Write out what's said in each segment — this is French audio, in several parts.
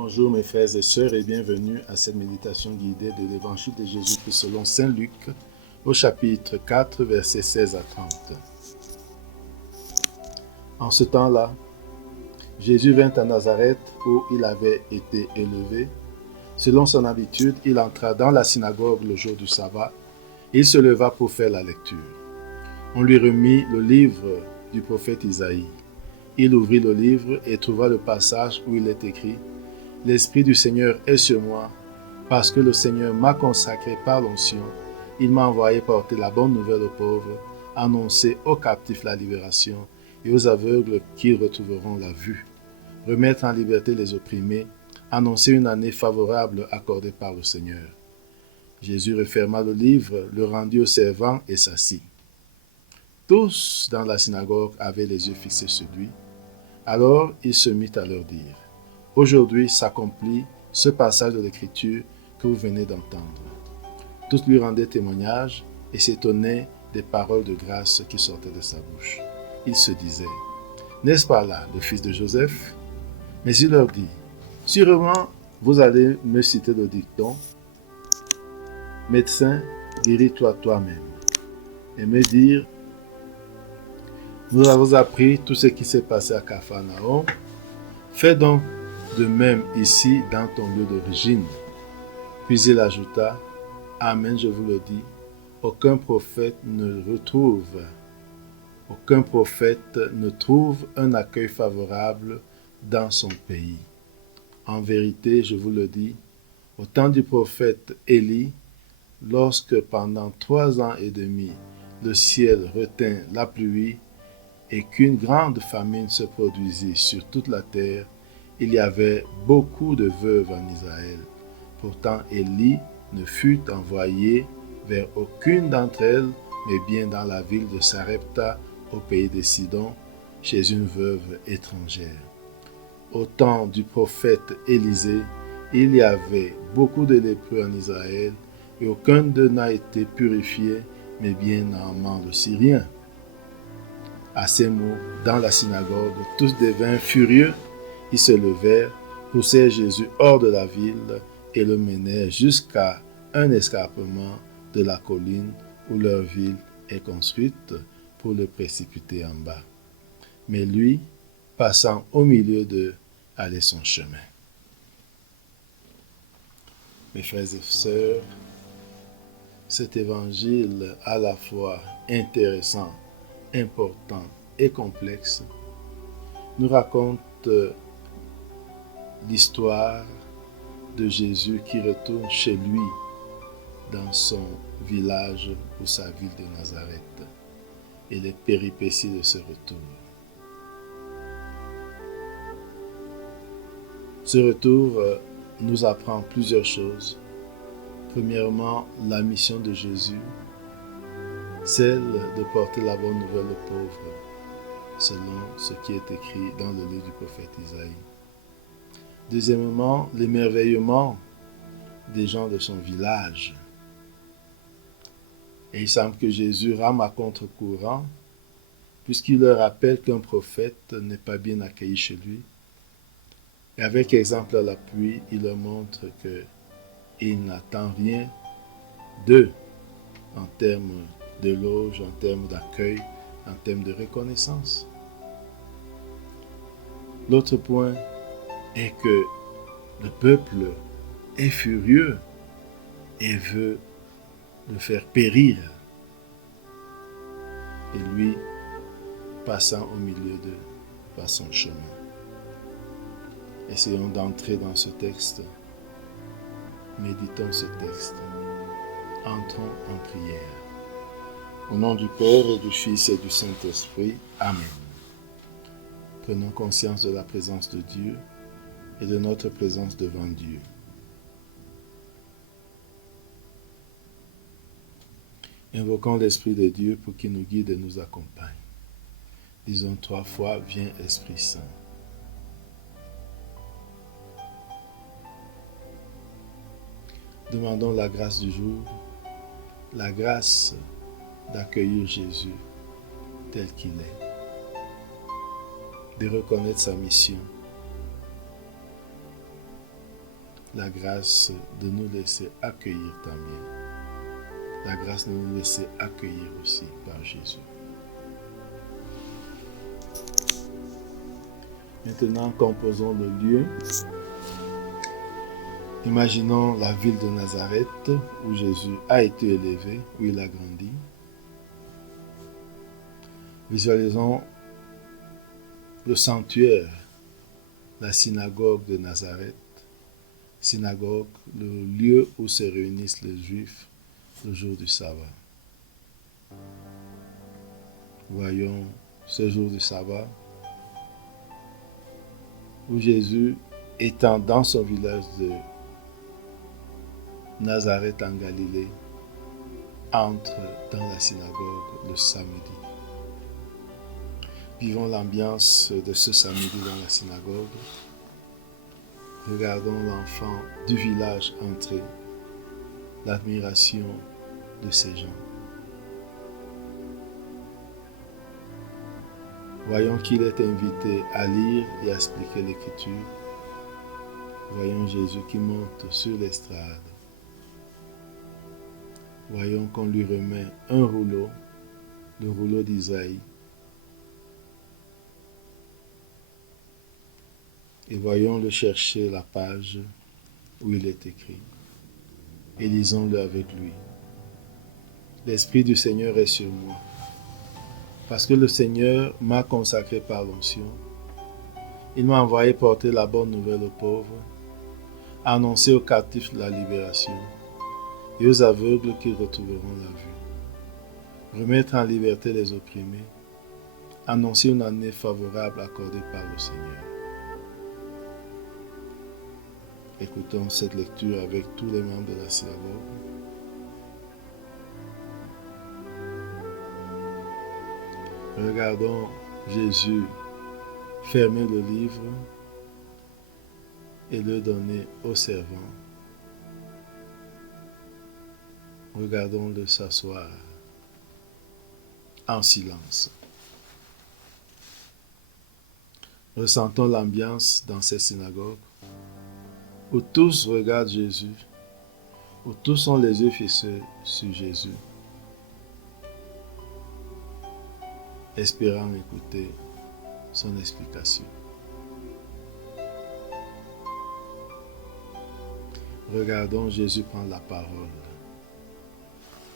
Bonjour mes frères et sœurs et bienvenue à cette méditation guidée de l'Évangile de Jésus-Christ selon Saint Luc au chapitre 4 versets 16 à 30. En ce temps-là, Jésus vint à Nazareth où il avait été élevé. Selon son habitude, il entra dans la synagogue le jour du sabbat et il se leva pour faire la lecture. On lui remit le livre du prophète Isaïe. Il ouvrit le livre et trouva le passage où il est écrit « L'Esprit du Seigneur est sur moi, parce que le Seigneur m'a consacré par l'onction. Il m'a envoyé porter la bonne nouvelle aux pauvres, annoncer aux captifs la libération et aux aveugles qu'ils retrouveront la vue, remettre en liberté les opprimés, annoncer une année favorable accordée par le Seigneur. » Jésus referma le livre, le rendit au servant et s'assit. Tous dans la synagogue avaient les yeux fixés sur lui. Alors il se mit à leur dire « Aujourd'hui s'accomplit ce passage de l'Écriture que vous venez d'entendre. » Tous lui rendaient témoignage et s'étonnaient des paroles de grâce qui sortaient de sa bouche. Il se disait « N'est-ce pas là le fils de Joseph ?» Mais il leur dit « Sûrement vous allez me citer le dicton « Médecin, guéris-toi toi-même » et me dire « Nous avons appris tout ce qui s'est passé à Capharnaüm. Fais donc de même ici dans ton lieu d'origine. » Puis il ajouta « Amen, je vous le dis, aucun prophète ne trouve un accueil favorable dans son pays. En vérité, je vous le dis, au temps du prophète Élie, lorsque pendant 3 ans et demi le ciel retint la pluie et qu'une grande famine se produisit sur toute la terre, il y avait beaucoup de veuves en Israël. Pourtant Élie ne fut envoyé vers aucune d'entre elles, mais bien dans la ville de Sarepta, au pays de Sidon, chez une veuve étrangère. Au temps du prophète Élisée, il y avait beaucoup de lépreux en Israël, et aucun d'eux n'a été purifié, mais bien Naaman le Syrien. » À ces mots, dans la synagogue, tous devinrent furieux. Ils se levèrent, poussèrent Jésus hors de la ville et le menèrent jusqu'à un escarpement de la colline où leur ville est construite pour le précipiter en bas. Mais lui, passant au milieu d'eux, allait son chemin. Mes frères et sœurs, cet évangile à la fois intéressant, important et complexe nous raconte l'histoire de Jésus qui retourne chez lui dans son village ou sa ville de Nazareth et les péripéties de ce retour. Ce retour nous apprend plusieurs choses. Premièrement, la mission de Jésus, celle de porter la bonne nouvelle aux pauvres, selon ce qui est écrit dans le livre du prophète Isaïe. Deuxièmement, l'émerveillement des gens de son village. Et il semble que Jésus rame à contre-courant, puisqu'il leur rappelle qu'un prophète n'est pas bien accueilli chez lui. Et avec exemple à l'appui, il leur montre qu'il n'attend rien d'eux en termes d'éloge, en termes d'accueil, en termes de reconnaissance. L'autre point est que le peuple est furieux et veut le faire périr. Et lui, passant au milieu d'eux, va son chemin. Essayons d'entrer dans ce texte. Méditons ce texte. Entrons en prière. Au nom du Père et du Fils et du Saint-Esprit. Amen. Prenons conscience de la présence de Dieu et de notre présence devant Dieu. Invoquons l'Esprit de Dieu pour qu'il nous guide et nous accompagne. Disons 3 fois, viens Esprit Saint. Demandons la grâce du jour, la grâce d'accueillir Jésus tel qu'il est, de reconnaître sa mission la grâce de nous laisser accueillir ta bien. La grâce de nous laisser accueillir aussi par Jésus. Maintenant, composons le lieu. Imaginons la ville de Nazareth où Jésus a été élevé, où il a grandi. Visualisons le sanctuaire, la synagogue de Nazareth. Synagogue, le lieu où se réunissent les Juifs le jour du sabbat. Voyons ce jour du sabbat où Jésus, étant dans son village de Nazareth en Galilée, entre dans la synagogue le samedi. Vivons l'ambiance de ce samedi dans la synagogue. Regardons l'enfant du village entrer, l'admiration de ces gens. Voyons qu'il est invité à lire et à expliquer l'Écriture. Voyons Jésus qui monte sur l'estrade. Voyons qu'on lui remet un rouleau, le rouleau d'Isaïe. Et voyons-le chercher la page où il est écrit. Et lisons-le avec lui. L'Esprit du Seigneur est sur moi, parce que le Seigneur m'a consacré par l'onction. Il m'a envoyé porter la bonne nouvelle aux pauvres, annoncer aux captifs la libération et aux aveugles qu'ils retrouveront la vue, remettre en liberté les opprimés, annoncer une année favorable accordée par le Seigneur. Écoutons cette lecture avec tous les membres de la synagogue. Regardons Jésus fermer le livre et le donner au servant. Regardons-le s'asseoir en silence. Ressentons l'ambiance dans cette synagogue où tous regardent Jésus, où tous ont les yeux fixés sur Jésus, espérant écouter son explication. Regardons Jésus prendre la parole.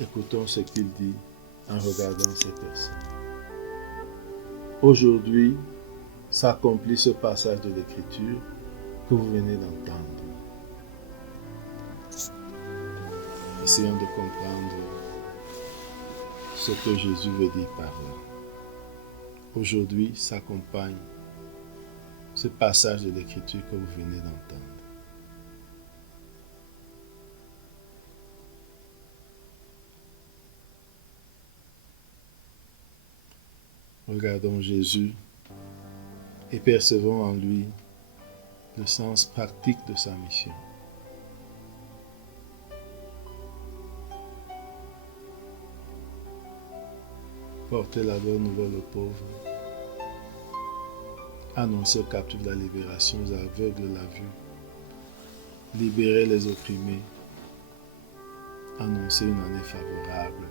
Écoutons ce qu'il dit en regardant ces personnes. Aujourd'hui s'accomplit ce passage de l'Écriture que vous venez d'entendre. Essayons de comprendre ce que Jésus veut dire par là. Aujourd'hui s'accompagne ce passage de l'Écriture que vous venez d'entendre. Regardons Jésus et percevons en lui le sens pratique de sa mission. Porter la bonne nouvelle aux pauvres, annoncer aux captifs la libération, aux aveugles la vue, libérer les opprimés, annoncer une année favorable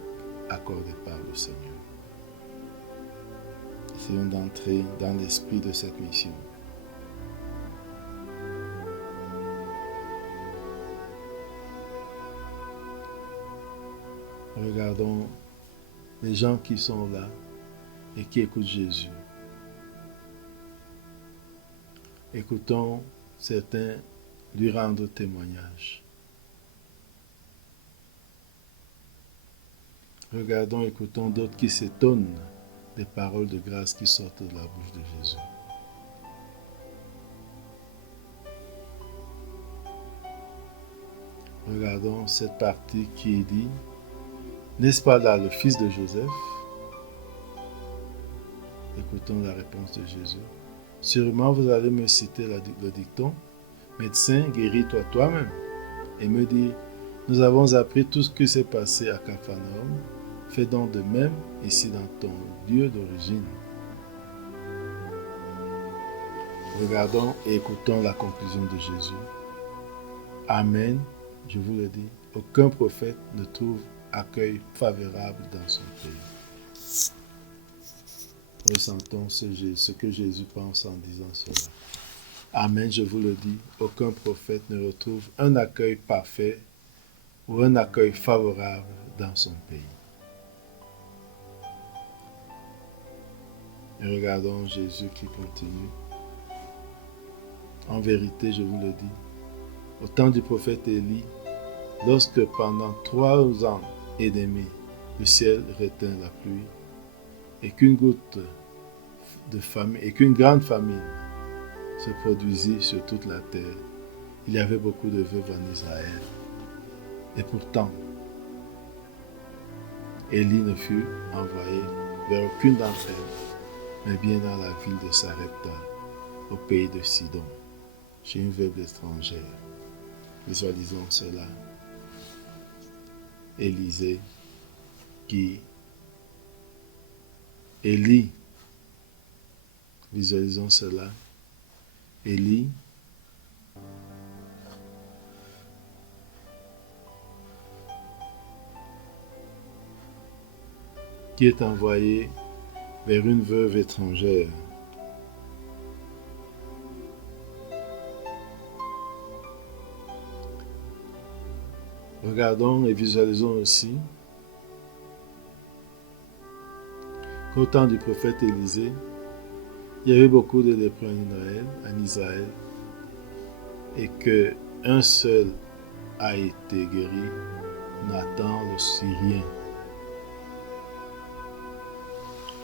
accordée par le Seigneur. Essayons d'entrer dans l'esprit de cette mission. Regardons les gens qui sont là et qui écoutent Jésus. Écoutons certains lui rendre témoignage. Regardons, écoutons d'autres qui s'étonnent des paroles de grâce qui sortent de la bouche de Jésus. Regardons cette partie qui dit: n'est-ce pas là le fils de Joseph? Écoutons la réponse de Jésus. Sûrement vous allez me citer le dicton: médecin, guéris-toi toi-même. Et me dire: nous avons appris tout ce qui s'est passé à Capharnaüm. Fais donc de même ici dans ton lieu d'origine. Regardons et écoutons la conclusion de Jésus. Amen, je vous le dis, aucun prophète ne trouve accueil favorable dans son pays. Ressentons ce que Jésus pense en disant cela. Amen, je vous le dis, aucun prophète ne retrouve un accueil parfait ou un accueil favorable dans son pays. Et regardons Jésus qui continue. En vérité, je vous le dis, au temps du prophète Élie, lorsque pendant 3 ans et demi, le ciel retint la pluie et qu'une goutte de famine et qu'une grande famine se produisit sur toute la terre, il y avait beaucoup de veuves en Israël. Et pourtant, Élie ne fut envoyé vers aucune d'entre elles, mais bien dans la ville de Sarepta, au pays de Sidon, chez une veuve étrangère. Visualisons cela. Élie, visualisons cela. Élie, qui est envoyé vers une veuve étrangère. Regardons et visualisons aussi qu'au temps du prophète Élisée, il y avait beaucoup de lépreux en Israël et qu'un seul a été guéri, Nathan le Syrien.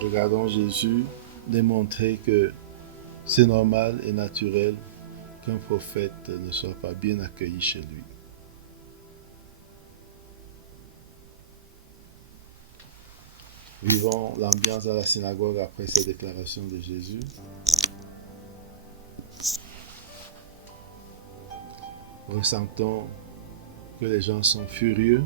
Regardons Jésus démontrer que c'est normal et naturel qu'un prophète ne soit pas bien accueilli chez lui. Vivons l'ambiance à la synagogue après ces déclarations de Jésus. Ressentons que les gens sont furieux.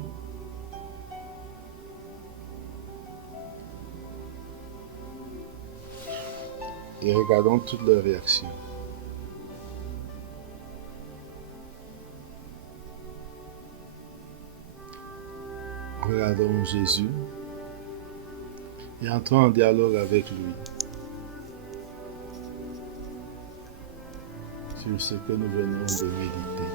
Et regardons toutes leurs réactions. Regardons Jésus et entrons en dialogue avec lui sur ce que nous venons de méditer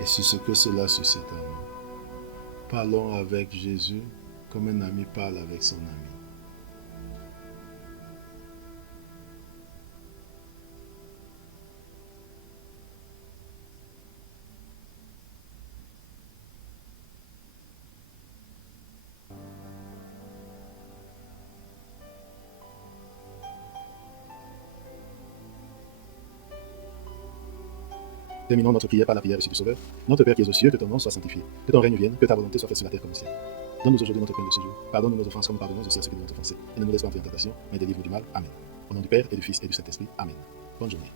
et sur ce que cela suscite en nous. Parlons avec Jésus comme un ami parle avec son ami. Terminons notre prière par la prière reçue du Sauveur. Notre Père qui es aux cieux, que ton nom soit sanctifié, que ton règne vienne, que ta volonté soit faite sur la terre comme au ciel. Donne-nous aujourd'hui notre pain de ce jour. Pardonne-nous nos offenses comme nous pardonnons aussi à ceux qui nous ont offensés. Et ne nous laisse pas entrer en tentation, mais délivre-nous du mal. Amen. Au nom du Père et du Fils et du Saint-Esprit. Amen. Bonne journée.